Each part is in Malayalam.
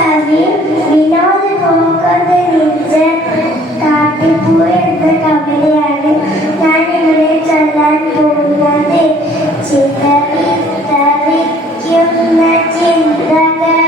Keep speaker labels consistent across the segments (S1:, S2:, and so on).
S1: കവി വിനോദ് നോക്കുന്നത് നിജ് കാട്ടിപ്പൂ എന്ന കവിതയാണ് ഞാൻ ഇവിടെ ചൊല്ലാൻ പോകുന്നത്. ചിതറിത്തറിക്കുന്ന ചിന്തകൾ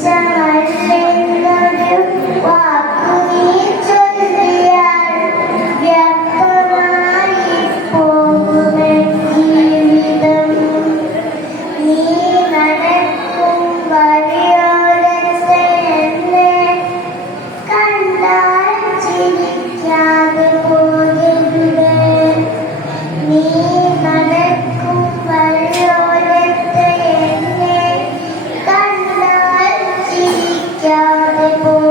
S1: Turn. down the board.